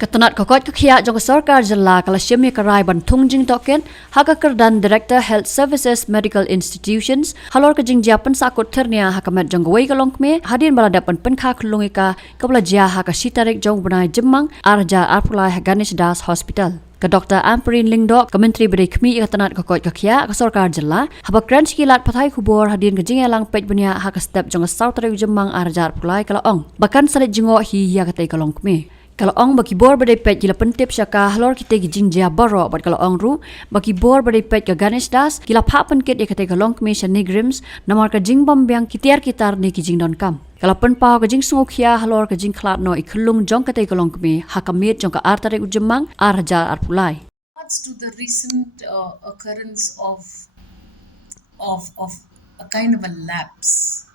Katanat kokot kakia jong sarkar jala kala shemi karai bantung jingtohkit haka kerdan Director Health Services Medical Institutions halor ka jingjapan sakut ternia haka met jong wei kalong me hadin baladapan penkha khulungika kabla jia haka sitarik jong benai jemang arja arpulai Ganesh Das Hospital. Ka Dr. Ampareen lingdok ka menteri beri kmi katanat kokot kakia ka sarkar jala haba kran sikilat pathai khubor hadin ka jingelang pej benia haka step jong sautarik jemang arja arpulai kala ong bakan salit jingo hi ya katai kalong me. Kalau ong bagi bor badai pet gila pentip syaka halor kita gijing jia baro bad kalau ong ru bagi bor badai pet ke Ganesh Das gila pak penkit ya kata kalong commission negrims namar ka jing bam biang kitiar kitar ni kijing don kam kalau pen pau ka jing sungukia halor ka jing khlat no ikhulung jong kata kalong kemi hakamit jong ka artare ujemang arja arpulai. To the recent occurrence of a kind of a lapse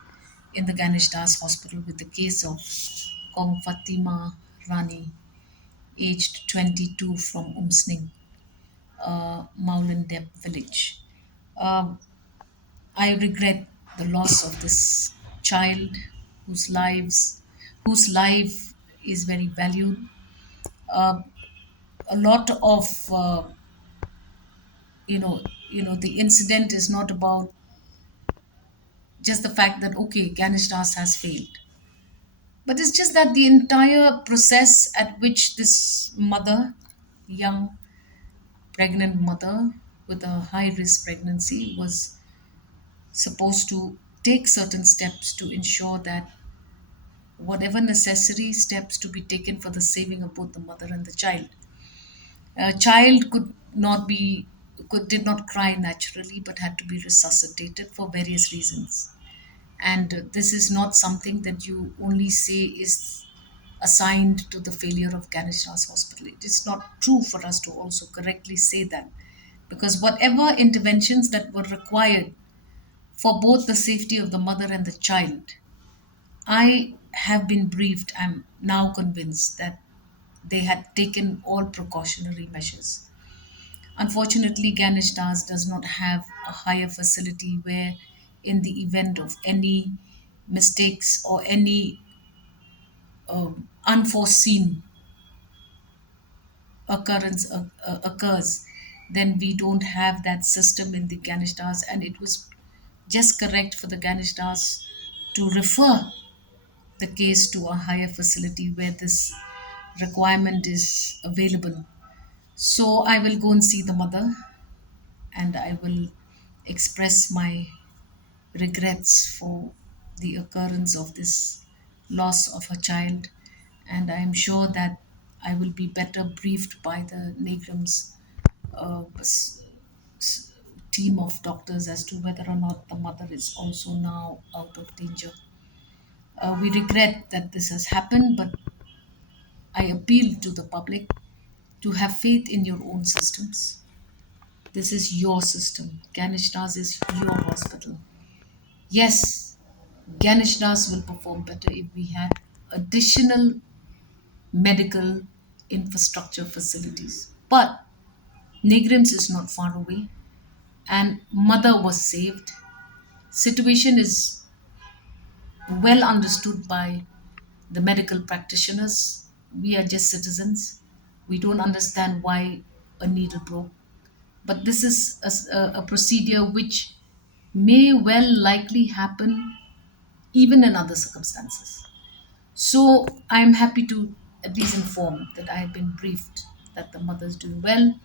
in the Ganesh Das Hospital with the case of Kong Fatima Rani, aged 22, from Umsning, Maulan Deb village. Um, I regret the loss of this child whose life is very valued. Uh, a lot of the incident is not about just the fact that okay, Ganesh Das has failed, but it's just that the entire process at which this mother, young pregnant mother with a high risk pregnancy, was supposed to take certain steps to ensure that whatever necessary steps to be taken for the saving of both the mother and the child. A child did not cry naturally but had to be resuscitated for various reasons. And this is not something that you only say is assigned to the failure of Ganesh Das Hospital. It is not true for us to also correctly say that, because whatever interventions that were required for both the safety of the mother and the child, I have been briefed. I'm now convinced that they had taken all precautionary measures. Unfortunately, Ganesh Das does not have a higher facility where, in the event of any mistakes or any unforeseen occurs, then we don't have that system in the Ganesh Das, and it was just correct for the Ganesh Das to refer the case to a higher facility where this requirement is available. So I will go and see the mother and I will express my regrets for the occurrence of this loss of a child. And I am sure that I will be better briefed by the NAGRIM's team of doctors as to whether or not the mother is also now out of danger. We regret that this has happened, but I appeal to the public to have faith in your own systems. This is your system. Ganesh Das is your hospital. Yes, Ganesh Das will perform better if we had additional medical infrastructure facilities. But Negrims is not far away and mother was saved. Situation is well understood by the medical practitioners. We are just citizens. We don't understand why a needle broke. But this is a procedure which may well likely happen even in other circumstances. So I'm happy to at least inform that I have been briefed that the mother is doing well.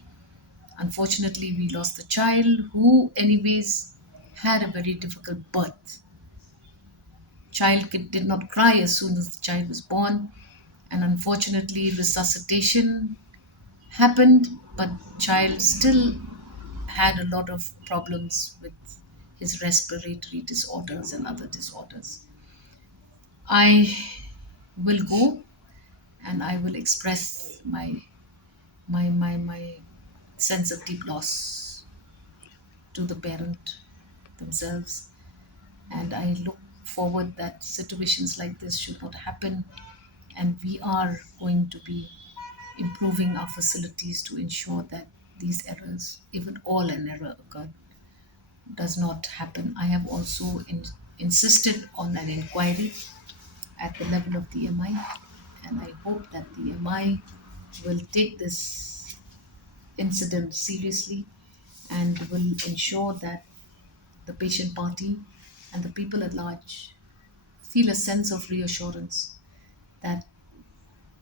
Unfortunately, we lost the child who, anyways, had a very difficult birth. Did not cry as soon as the child was born, and unfortunately, resuscitation happened, but child still had a lot of problems with his respiratory disorders and other disorders. I will go and I will express my sense of deep loss to the parent themselves, and I look forward that situations like this should not happen, and we are going to be improving our facilities to ensure that these errors, if at all an error occurred, does not happen. I have also insisted on an inquiry at the level of the MI, and I hope that the MI will take this incident seriously and will ensure that the patient party and the people at large feel a sense of reassurance that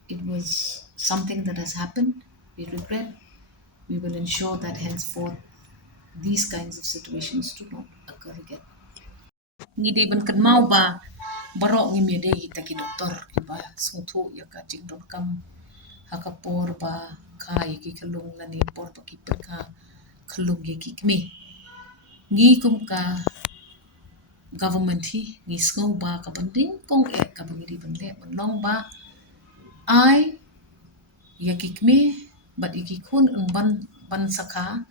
it was something that has happened. We regret. We will ensure that henceforth these kinds of situations do not occur again. Ngidi ban kan mau ba barok ngi mede kita ki doktor ki ba sungthu ya ka jing dot kam haka por ba kai ki kalung la ni por pa ki per ka kalung ye ki kme ngi kum ka government hi ngi sngau ba ka banding kong e ka bangiri ban le ban long ba ai ya ki kme but iki kun ang ban saka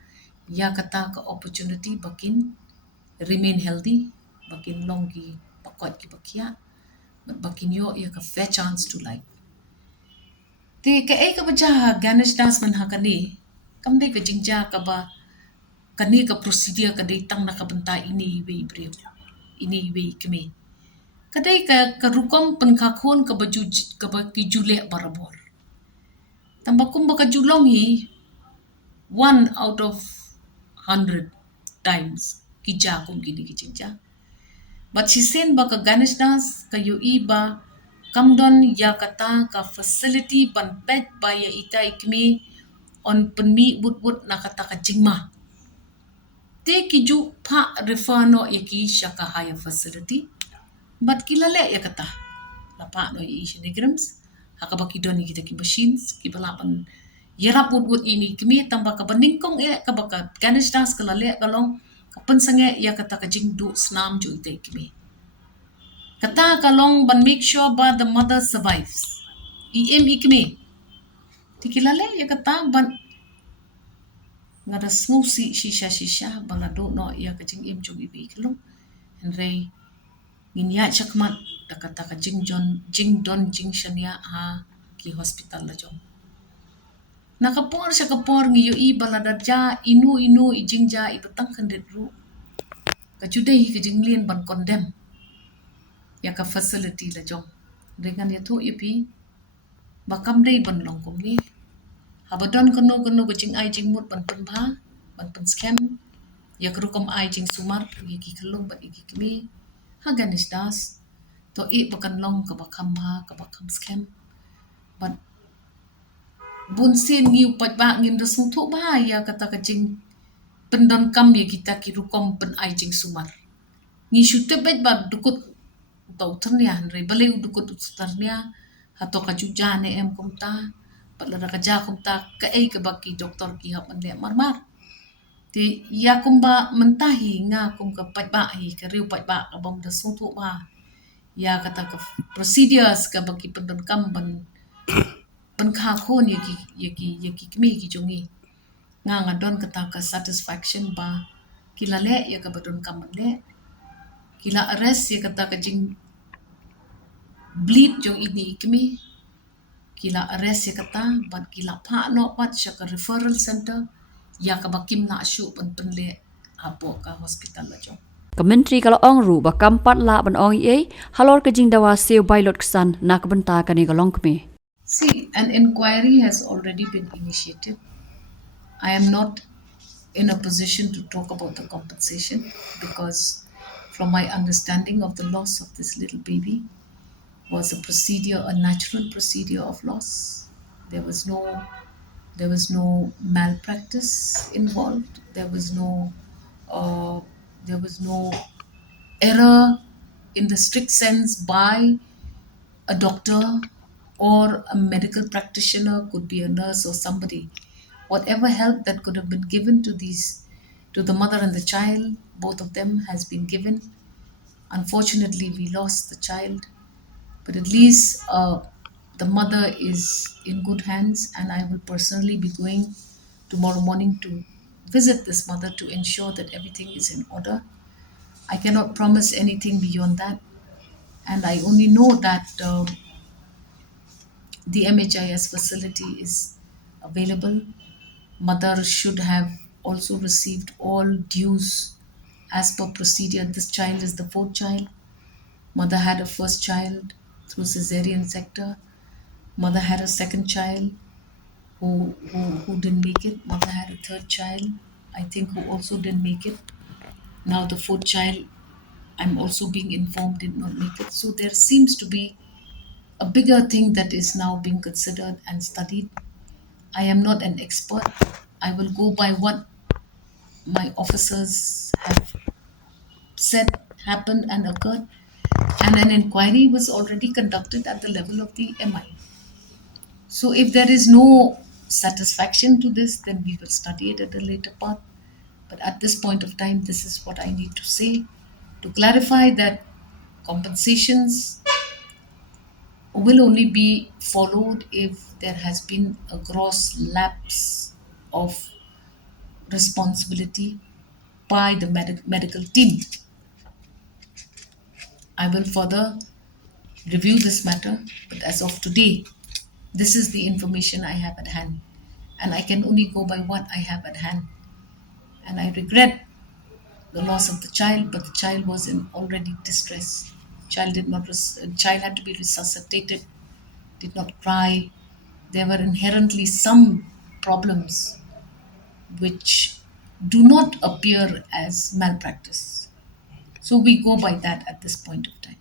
ya kata ka opportunity bakin remain healthy bakin long ki pakot ki bakia but bakin yo ya ka fair chance to life te ka e ka baja ganesh das man hakani kam de ka jingja ka ba kani ka procedure ka de tang na ka banta ini we breu ini we kme kadai ka rukom pen ka khon ka baju ka ba ki jule barabor tambakum ba ka julong hi one out of 100 times ki ja kum ki di ki jingja but she said ba ka ganesh das ka yo iba kamdon ya kata ka facility ban pet ba ya ita ikmi on penmi but na kata ka jingma te ki ju pha refer no ya ki shaka higher facility but kilale ya kata la pa no ya shinigrams haka ba ki doni kita ki machines ki balapan yara but ini kimi tamba ka baningkong ka ba ka ganesh das ka lale ka long ka pensange ya kata ka jingdu snam ju ite kimi kata kalong ban make sure ba the mother survives im ikme tikilale ya kata ban ngada smusi shisha bala do no ya ka jing im jung ibi kalong and rei min ya chakmat da kata ka jing don jing shania ha ki hospital la jong nakapor siya kapor ngi yo i bala da ja inu i jing ja i batang kandet ru ka judai ka jing lien ban condemn ya ka facility la jong dengan ya tu ipi bakam dai ban long kum ni habadon kono ka jing ai jing mut ban pen ba ban pen scam ya kerukom ai jing sumar gi ki kelung ba gi kimi ha ganesh das to i bakan long ka bakam ha ka bakam scam ban bun sin ngi upat ba ngim da sung thu ba ya kata ka jing pendon kam ya kita ki rukom pen ai jing sumar ngi shute bet ba dukut tau ternia re bale dukut ternia hato ka jujane em kumta patla ka ja kumta ka ei ka baki doktor ki hap ande marmar ti ya kumba mentahi nga kum ka pat ba hi ka riu pat ba ka bom da sung thu ba ya kata ka procedures ka baki pendon kam ban ban kha khon yaki kmi ki jongi nga don kata ka satisfaction ba kila le ya ka badon kam le kila arrest ya kata ka jing bleed jong ini kmi kila arrest ya kata bat kila pha no pat shaka referral center ya ka bakim na shu pan pen le apo ka hospital la jong Kementri kalau ong ru ba kampat la ban ong ye halor ka jing dawa seo by lutksan nak benta kani kalong kme. See, an inquiry has already been initiated. I am not in a position to talk about the compensation because, from my understanding of the loss of this little baby, was a procedure, a natural procedure of loss. There was no malpractice involved. Uh, there was no error in the strict sense by a doctor or a medical practitioner, could be a nurse or somebody. Whatever help that could have been given to the mother and the child, both of them has been given. Unfortunately, we lost the child, but at least the mother is in good hands, and I will personally be going tomorrow morning to visit this mother to ensure that everything is in order. I cannot promise anything beyond that, and I only know that the MHIS facility is available. Mother should have also received all dues as per procedure. This child is the fourth child. Mother had a first child through cesarean sector. Mother had a second child who didn't make it. Mother had a third child, I think, who also didn't make it. Now the fourth child, I'm also being informed, did not make it. So there seems to be a bigger thing that is now being considered and studied. I am not an expert. I will go by what my officers have said happened and occurred. And an inquiry was already conducted at the level of the MI. So if there is no satisfaction to this, then we will study it at a later part. But at this point of time, this is what I need to say to clarify that compensations will only be followed if there has been a gross lapse of responsibility by the medical team. I will further review this matter, but as of today, this is the information I have at hand, and I can only go by what I have at hand. And I regret the loss of the child, but the child was in already distress. Child did not. Child had to be resuscitated. Did not cry. There were inherently some problems which do not appear as malpractice. So we go by that at this point of time.